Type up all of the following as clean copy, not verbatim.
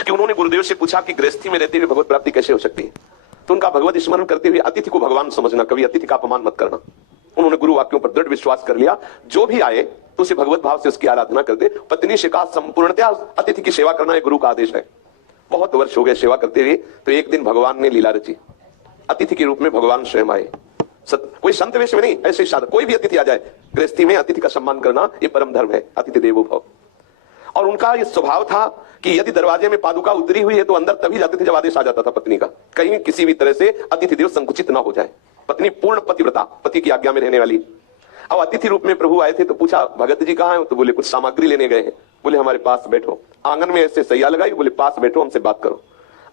कि उन्होंने गुरुदेव से पूछा कि गृहस्थी में रहते हुए भगवत प्राप्ति कैसे हो सकती है। तो उनका भगवत स्मरण करते हुए अतिथि को भगवान समझना, कभी अतिथि का अपमान मत करना। उन्होंने गुरु वाक्यों पर दृढ़ विश्वास कर लिया, जो भी आए तो उसे भगवत भाव से उसकी आराधना कर दे। पत्नी से कहा संपूर्णतया अतिथि की सेवा करना है, गुरु का आदेश है। बहुत वर्ष हो गए सेवा करते हुए, तो एक दिन भगवान ने लीला रची, अतिथि के रूप में भगवान स्वयं आए। कोई संत वेश में नहीं, ऐसे साधक कोई भी अतिथि आ जाए, गृहस्थी में अतिथि का सम्मान करना ये परम धर्म है, अतिथि देवो भव। और उनका ये स्वभाव था कि यदि दरवाजे में पादुका उतरी हुई है तो अंदर तभी जाते थे जब आदेश आ जाता था पत्नी का, कहीं किसी भी तरह से अतिथि देव संकुचित ना हो जाए। पत्नी पूर्ण पतिव्रता, पति की आज्ञा में रहने वाली। अब अतिथि रूप में प्रभु आए थे तो पूछा भगत जी कहाँ हैं? तो बोले कुछ सामग्री लेने गए हैं। बोले हमारे पास बैठो। आंगन में ऐसे सैया लगाई, बोले पास बैठो, हमसे बात करो।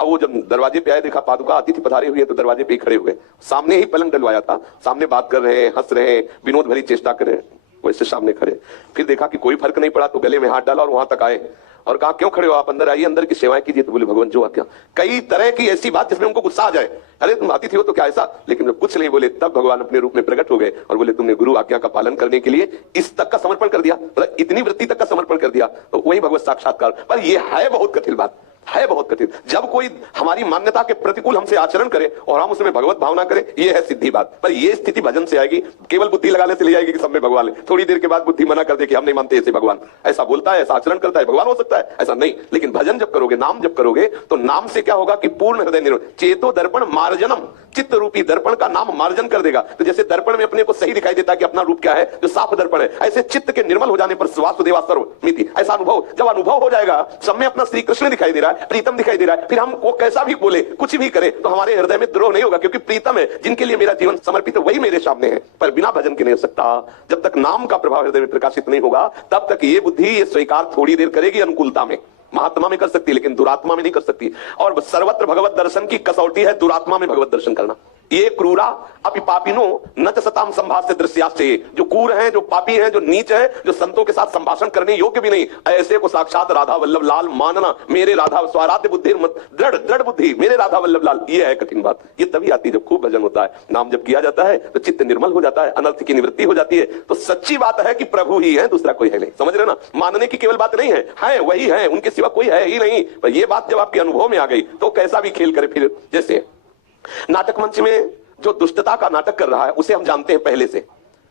अब वो जब दरवाजे पे आए, देखा पादुका अतिथि पधारे हुए तो दरवाजे पे ही खड़े हुए, सामने ही पलंग डलवाया था, सामने बात कर रहे हैं, हंस रहे हैं, विनोद भरी चेष्टा कर रहे हैं, वैसे सामने खड़े। फिर देखा कि कोई फर्क नहीं पड़ा तो गले में हाथ डाला और वहां तक आए और कहा क्यों खड़े हो आप, अंदर आइए, अंदर की सेवाएं कीजिए। तो बोले भगवान जो आज्ञा। कई तरह की ऐसी बात जिसमें उनको गुस्सा आ जाए, अरे तुम अतिथि हो तो क्या ऐसा, लेकिन जब कुछ नहीं बोले तब भगवान अपने रूप में प्रकट हो गए और बोले तुमने गुरु आज्ञा का पालन करने के लिए इस तक का समर्पण कर दिया, मतलब इतनी वृत्ति तक का समर्पण कर दिया, तो वही भगवत साक्षात्कार। पर यह है बहुत कठिन बात, है बहुत कठिन। जब कोई हमारी मान्यता के प्रतिकूल हमसे आचरण करे और हम उसमें भगवत भावना करें, ये है सिद्धि बात। पर ये स्थिति भजन से आएगी, केवल बुद्धि लगाने से ले आएगी कि सब में भगवान है। थोड़ी देर के बाद बुद्धि मना कर दे कि हम नहीं मानते ऐसे भगवान, ऐसा बोलता है, ऐसा आचरण करता है, भगवान हो सकता है, ऐसा नहीं। लेकिन भजन जब करोगे, नाम जब करोगे, तो नाम से क्या होगा कि पूर्ण हृदय निर्मल, चेतो दर्पण मार्जनम, चित्त रूपी दर्पण का नाम मार्जन कर देगा। तो जैसे दर्पण में अपने को सही दिखाई देता है कि अपना रूप क्या है, जो साफ दर्पण है, ऐसे चित्त के निर्मल हो जाने पर वासुदेवा सर्वमिति, ऐसा अनुभव जब अनुभव हो जाएगा, सब में अपना श्री कृष्ण दिखाई दे रहा है, प्रीतम दिखाई दे रहा है, फिर हम वो कैसा भी बोले, कुछ भी करे, तो हमारे हृदय में द्रोह नहीं होगा, क्योंकि प्रीतम है, जिनके लिए मेरा जीवन समर्पित है, वही मेरे सामने है। पर बिना भजन के नहीं हो सकता। जब तक नाम का प्रभाव हृदय में प्रकाशित नहीं होगा, तब तक ये बुद्धि ये स्वीकार थोड़ी देर करेगी, अनुकूलता में, महात्मा में कर सकती है, लेकिन दुरात्मा में नहीं कर सकती। और सर्वत्र भगवत दर्शन की कसौटी है दुरात्मा में भगवत दर्शन करना। ये क्रूरा अपि पापिनो न च सताम संभाष्य दृश्याश्चे, जो क्रूर हैं, जो पापी हैं, जो नीच हैं, जो संतों के साथ संभाषण करने योग्य भी नहीं, ऐसे को साक्षात राधा वल्लभ लाल मानना। मेरे राधा स्वाराध्य बुद्धि, दृढ़ दृढ़ बुद्धि, मेरे राधा वल्लभ लाल। ये है कठिन बात। ये तभी आती है जब खूब भजन होता है, नाम जब किया जाता है तो चित्त निर्मल हो जाता है, अनर्थ की निवृत्ति हो जाती है। तो सच्ची बात है कि प्रभु ही है, दूसरा कोई है नहीं। समझ रहे ना? मानने की केवल बात नहीं है वही है, उनके सिवा कोई है ही नहीं। पर ये बात जब आपके अनुभव में आ गई तो कैसा भी खेल करे। फिर जैसे नाटक मंच में जो दुष्टता का नाटक कर रहा है, उसे हम जानते हैं पहले से,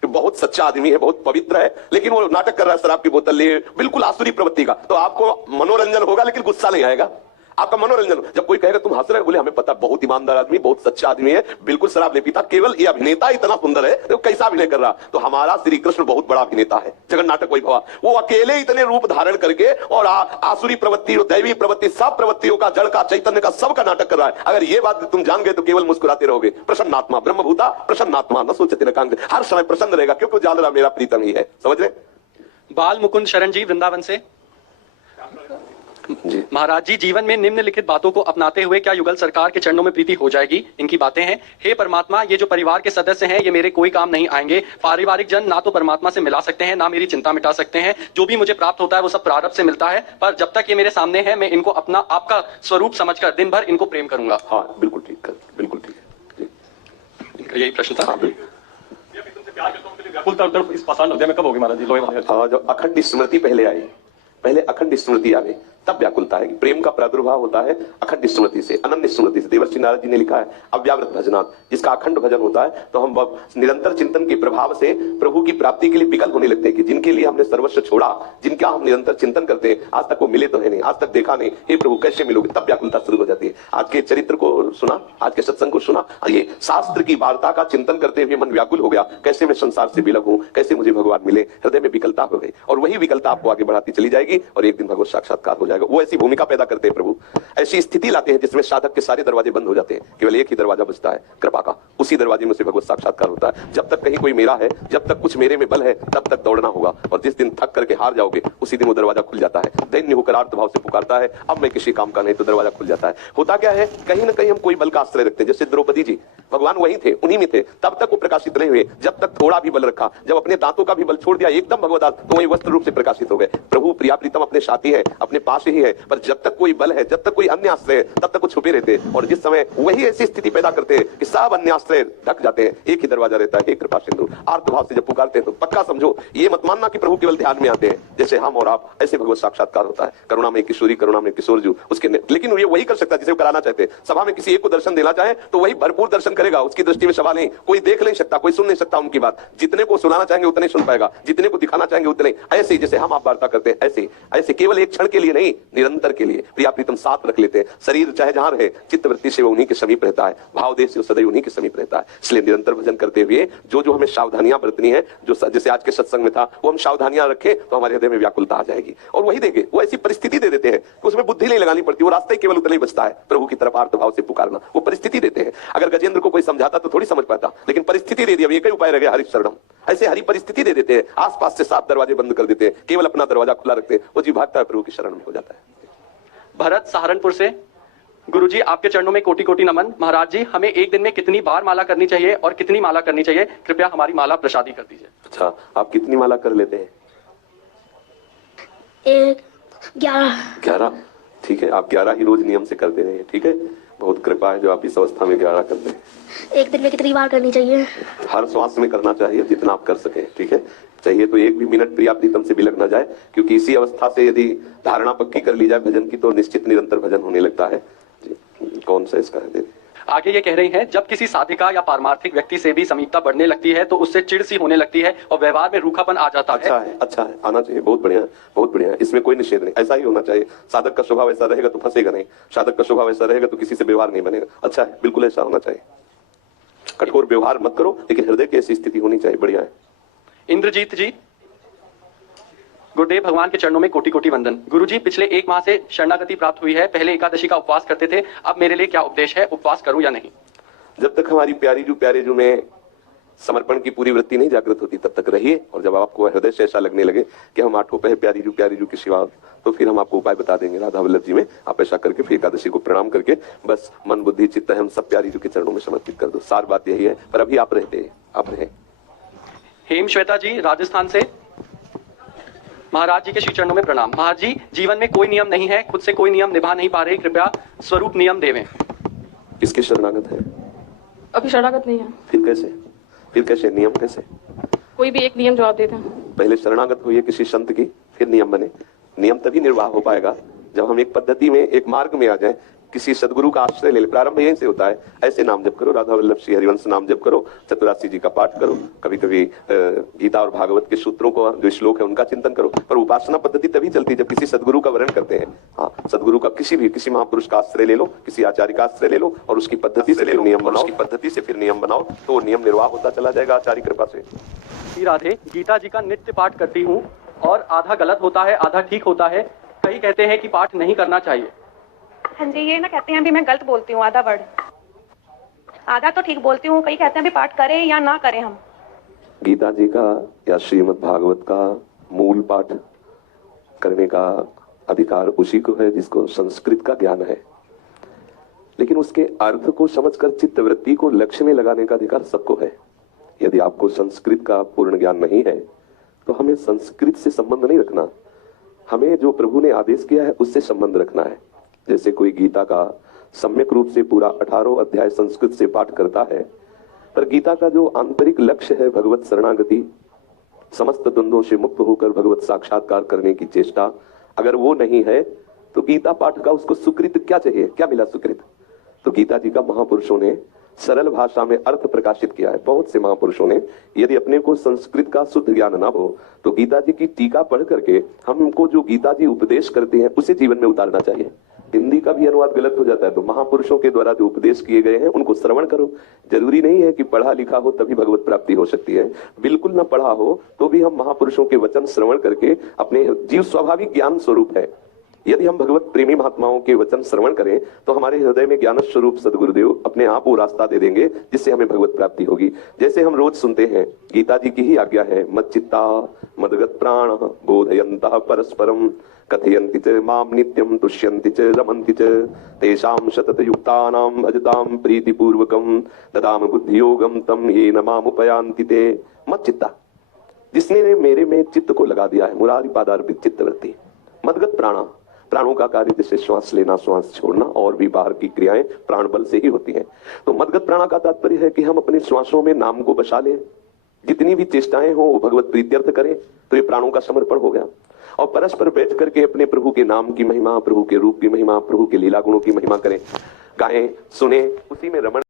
बहुत सच्चा आदमी है, बहुत पवित्र है, लेकिन वो नाटक कर रहा है शराब की बोतल लिए, बिल्कुल आसुरी प्रवृत्ति का। तो आपको मनोरंजन होगा, लेकिन गुस्सा नहीं आएगा, आपका मनोरंजन। जब कोई कहेगा तुम हंस रहे हो, बोले हमें पता, बहुत ईमानदार आदमी, बहुत सच्चा आदमी है, बिल्कुल शराब नहीं पीता, केवल ये अभिनेता इतना सुंदर है तो कैसा अभिनय कर रहा। तो हमारा श्री कृष्ण बहुत बड़ा अभिनेता है, जगन नाटक वैभव। वो अकेले इतने रूप धारण करके और आसुरी प्रवृत्ति और दैवी प्रवृत्ति, सब प्रवृत्तियों का, जड़ का, चैतन्य का, सब का नाटक कर रहा है। अगर ये बात तुम जान गए तो केवल मुस्कुराते रहोगे। प्रसन्नात्मा ब्रह्मभूता प्रसन्नात्मा न सोचते न कांग, हर समय प्रसन्न रहेगा, क्योंकि जान रहा मेरा प्रीतम ही है। समझ रहे? बाल मुकुंद शरण जी वृंदावन से। महाराज जी, जीवन में निम्नलिखित बातों को अपनाते हुए क्या युगल सरकार के चरणों में प्रीति हो जाएगी? इनकी बातें हैं। हे परमात्मा, ये जो परिवार के सदस्य हैं ये मेरे कोई काम नहीं आएंगे। पारिवारिक जन ना तो परमात्मा से मिला सकते हैं, ना मेरी चिंता मिटा सकते हैं। जो भी मुझे प्राप्त होता है वो सब प्रारब्ध से मिलता है, पर जब तक ये मेरे सामने है मैं इनको अपना आपका स्वरूप समझकर दिन भर इनको प्रेम करूंगा। हाँ बिल्कुल ठीक है, बिल्कुल ठीक। यही प्रश्न था। इस पाषाण हृदय में कब होगी महाराज जी? जब अखंड स्मृति पहले आई, पहले अखंड स्मृति आ गई, तब व्याकुलता है। प्रेम का प्रादुर्भाव होता है अखंड स्मृति से, अनन्य स्मृति से। देवर्षि नारद जी ने लिखा है अव्यावृत भजनात्, जिसका अखंड भजन होता है तो हम निरंतर चिंतन के प्रभाव से प्रभु की प्राप्ति के लिए विकल होने लगते हैं कि जिनके लिए हमने सर्वस्व छोड़ा, जिनका हम निरंतर चिंतन करते हैं, आज तक वो मिले तो है नहीं, आज तक देखा नहीं, हे प्रभु कैसे मिलोगे? तब व्याकुलता शुरू हो जाती है। आज के चरित्र को सुना, आज के सत्संग को सुना, ये शास्त्र की वार्ता का चिंतन करते हुए मन व्याकुल हो गया, कैसे मैं संसार से विलग हूं, कैसे मुझे भगवान मिले, हृदय में विकलता हो गई। और वही विकलता आपको आगे बढ़ाती चली जाएगी और एक दिन भगवत साक्षात्कार हो जाएगा। वो ऐसी भूमिका पैदा करते हैं प्रभु, ऐसी स्थिति लाते हैं जिसमें साधक के सारे दरवाजे बंद हो जाते हैं, केवल एक ही दरवाजा बचता है कृपा का, उसी दरवाजे में से भगवत साक्षात्कार होता है। जब तक कहीं कोई मेरा है, जब तक कुछ मेरे में बल है, तब तक दौड़ना होगा, और जिस दिन थक करके हार जाओगे उसी दिन वो दरवाजा खुल जाता है। दैन्य होकर आर्त भाव से पुकारता है, अब मैं किसी काम का नहीं, तो दरवाजा खुल जाता है। होता क्या है, कहीं ना कहीं हम कोई बल का आश्रय रखते हैं। जैसे द्रौपदी जी, भगवान वहीं थे, उन्हीं में थे, तब तक वो प्रकाशित नहीं हुए जब तक थोड़ा भी बल रखा। जब अपने दांतों का भी बल छोड़ दिया एकदम भगवदास, तो वही वस्त्र रूप से प्रकाशित हो गए। प्रभु प्रिया प्रीतम अपने साथी है, अपने पास पास ही है, पर जब तक कोई बल है, जब तक कोई अन्य आश्रय है, तब तक वो छुपे रहते हैं। और जिस समय वही ऐसी स्थिति पैदा करते हैं कि सब अन्य आश्रय ढक जाते हैं, एक ही दरवाजा रहता है, हे कृपा सिंधु। आर्त भाव से जब पुकारते हैं तो पक्का समझो, ये मत मानना कि प्रभु केवल ध्यान में आते हैं जैसे हम और आप, ऐसे भगवत साक्षात्कार होता है। करुणा में किशोरी, करुणा में किशोरजू, उसके लेकिन ये वही कर सकता है जिसे वो कराना चाहते हैं। सभा में किसी एक को दर्शन देना चाहे तो वही भरपूर दर्शन करेगा, उसकी दृष्टि में सभा नहीं, कोई देख नहीं सकता, कोई सुन नहीं सकता उनकी बात। जितने को सुनाना चाहेंगे उतने सुन पाएगा, जितने को दिखाना चाहेंगे उतने। ऐसे जैसे हम आप वार्ता करते हैं, ऐसे ऐसे केवल एक क्षण के लिए नहीं, निरंतर के लिए प्रिया प्रीतम साथ रख लेते हैं। शरीर चाहे जहां रहे, चित्त वृत्ति से वो उन्हीं के समीप रहता है, भाव देश से सदैव उन्हीं के समीप रहता है। इसलिए निरंतर भजन करते हुए जो जो हमें सावधानियां बरतनी है, जो जैसे आज के सत्संग में था, वो हम सावधानियां रखें तो हमारे हृदय में व्याकुलता आ जाएगी। और वही देंगे, वो ऐसी परिस्थिति दे देते हैं कि उसमें बुद्धि नहीं लगानी पड़ती, वो रास्ता ही केवल उतना ही बचता है, प्रभु की तरफ आर्त भाव से पुकारना। वो परिस्थिति देते हैं। अगर गजेंद्र को कोई समझाता तो थोड़ी समझ पाता, लेकिन परिस्थिति दे दी। अब एक ही उपाय रह गया, हरि शरणम। ऐसे हरी परिस्थिति दे देते हैं, आसपास से 7 दरवाजे बंद कर देते हैं, केवल अपना दरवाजा खुला रखते हैं, वो जी भागता है, प्रभु की शरण में हो जाता है। भरत सहारनपुर से। गुरुजी आपके चरणों में कोटि कोटि नमन। महाराज जी, हमें एक दिन में कितनी बार माला करनी चाहिए और कितनी माला करनी चाहिए? कृपया हमारी माला प्रसादी कर दीजिए। अच्छा, आप कितनी माला कर लेते हैं? 11। ठीक है, आप 11 ही रोज नियम से करते रहिए। ठीक है, बहुत कृपा है जो आप इस अवस्था में 11 करते हैं। एक दिन में कितनी बार करनी चाहिए? हर श्वास में करना चाहिए, जितना आप कर सके। ठीक है, चाहिए तो 1 भी मिनट प्रिया प्रीतम से बिलक ना जाए, क्योंकि इसी अवस्था से यदि धारणा पक्की कर ली जाए भजन की तो निश्चित निरंतर भजन होने लगता है। कौन सा इसका है? आगे ये कह रही हैं, जब किसी साधिका या पारमार्थिक व्यक्ति से भी समीपता बढ़ने लगती है तो उससे चिढ़ सी होने लगती है और व्यवहार में रूखापन आ जाता है। अच्छा है, आना चाहिए, बहुत बढ़िया है, बहुत बढ़िया है, इसमें कोई निषेध नहीं, ऐसा ही होना चाहिए। साधक का स्वभाव ऐसा रहेगा तो फंसेगा नहीं, साधक का स्वभाव ऐसा रहेगा तो किसी से व्यवहार नहीं बनेगा। अच्छा है, बिल्कुल ऐसा होना चाहिए। कठोर व्यवहार मत करो, लेकिन हृदय की ऐसी स्थिति होनी चाहिए। बढ़िया है। इंद्रजीत जी, गुरुदेव भगवान के चरणों में कोटि कोटि वंदन। गुरुजी, पिछले 1 माह से शरणागति प्राप्त हुई है। पहले एकादशी का उपवास करते थे, अब मेरे लिए क्या उपदेश है, उपवास करूं या नहीं? जब तक हमारी प्यारे जू में समर्पण की पूरी वृत्ति नहीं जागृत होती तब तक रहिए, और जब आपको हृदय से ऐसा लगने लगे कि हम 8 पहर प्यारी जू की सिवा, तो फिर हम आपको उपाय बता देंगे राधा वल्लभ जी में। आप ऐसा करके फिर एकादशी को प्रणाम करके बस मन बुद्धि चित्त हम सब प्यारी जू के चरणों में समर्पित कर दो। सार बात यही है, पर अभी आप रहते, आप रहे। हेम श्वेता जी, राजस्थान से। महाराज जी के श्री चरणों में प्रणाम। महाराज जी, जीवन में कोई नियम नहीं है, खुद से कोई नियम निभा नहीं पा रहे, कृपया स्वरूप नियम देवें। किसके शरणागत है? अभी शरणागत नहीं है। फिर कैसे नियम कैसे? कोई भी एक नियम जवाब देते हैं। पहले शरणागत हुई किसी संत की, फिर नियम बने। नियम तभी निर्वाह हो पाएगा जब हम एक पद्धति में, एक मार्ग में आ जाए, किसी सदगुरु का आश्रय ले ले। प्रारंभ यहीं से होता है। ऐसे नाम जप करो, राधा वल्लभ श्री हरिवंश नाम जप करो, चतुरासी जी का पाठ करो, कभी कभी गीता और भागवत के सूत्रों को, जो श्लोक है उनका चिंतन करो। पर उपासना पद्धति तभी चलती जब किसी सदगुरु का वर्ण करते हैं। हाँ, सदगुरु का किसी महापुरुष का आश्रय ले लो, किसी आचार्य का आश्रय ले लो, और उसकी पद्धति से नियम बनाओ, उसकी पद्धति से फिर नियम बनाओ, तो नियम निर्वाह होता चला जाएगा आचार्य कृपा से। श्री राधे, गीता जी का नित्य पाठ करती हूँ और आधा गलत होता है, आधा ठीक होता है। कई कहते हैं कि पाठ नहीं करना चाहिए। हाँ जी, ये ना कहते हैं अभी मैं गलत बोलती हूँ, आधा वर्ड, आधा तो ठीक बोलती हूँ। कई कहते हैं अभी पाठ करें या ना करें हम। गीता जी का या श्रीमद् भागवत का मूल पाठ करने का अधिकार उसी को है जिसको संस्कृत का ज्ञान है, लेकिन उसके अर्थ को समझकर चित्त वृत्ति को लक्ष्य में लगाने का अधिकार सबको है। यदि आपको संस्कृत का पूर्ण ज्ञान नहीं है तो हमें संस्कृत से संबंध नहीं रखना, हमें जो प्रभु ने आदेश किया है उससे संबंध रखना है। जैसे कोई गीता का सम्यक रूप से पूरा 18 अध्याय संस्कृत से पाठ करता है, पर गीता का जो आंतरिक लक्ष्य है भगवत शरणागति, समस्त द्वंद्वों से मुक्त होकर भगवत साक्षात्कार करने की चेष्टा, अगर वो नहीं है तो गीता पाठ का उसको सुकृत क्या चाहिए? क्या मिला सुकृत? तो गीता जी का महापुरुषों ने सरल भाषा में अर्थ प्रकाशित किया है। बहुत से महापुरुषों ने, यदि अपने को संस्कृत का शुद्ध ज्ञान ना हो तो गीता जी की टीका पढ़ करके हमको जो गीता जी उपदेश करते हैं उसे जीवन में उतारना चाहिए। हिंदी का भी अनुवाद गलत हो जाता है तो महापुरुषों के द्वारा जो उपदेश किए गए हैं उनको श्रवण करो। जरूरी नहीं है कि पढ़ा लिखा हो तभी भगवत प्राप्ति हो सकती है, बिल्कुल ना पढ़ा हो तो भी हम महापुरुषों के वचन श्रवण करके, अपने जीव स्वाभाविक ज्ञान स्वरूप है, यदि हम भगवत प्रेमी महात्माओं के वचन श्रवण करें तो हमारे हृदय में ज्ञान स्वरूप सदगुरुदेव अपने आप वो रास्ता दे देंगे जिससे हमें भगवत प्राप्ति होगी। जैसे हम रोज सुनते हैं, गीता जी की ही आज्ञा है, मच्चित्ता मदगत प्राण बोधयन्तः परस्परम कथयन्ति च माम नित्यम तुष्यन्ति च रमन्ति च तेषां सततयुक्तानां भजतां प्रीतिपूर्वकं ददाम बुद्धियोगं तम येन मामुपयान्ति ते। मच्चित्ता, जिसने मेरे में चित्त को लगा दिया है, मुरारी पादार्पित चित्तवृत्ति, मदगत प्राणा, प्राणों का कार्य जैसे श्वास लेना, श्वास छोड़ना और भी बाहर की क्रियाएं प्राण बल से ही होती हैं। तो मदगत प्राणा का तात्पर्य है कि हम अपने श्वासों में नाम को बसा लें, जितनी भी चेष्टाएं हो वो भगवत प्रीत्यर्थ करें, तो ये प्राणों का समर्पण हो गया। और परस्पर बैठ करके अपने प्रभु के नाम की महिमा, प्रभु के रूप की महिमा, प्रभु के लीला गुणों की महिमा करें, गाएं, सुने, उसी में रमण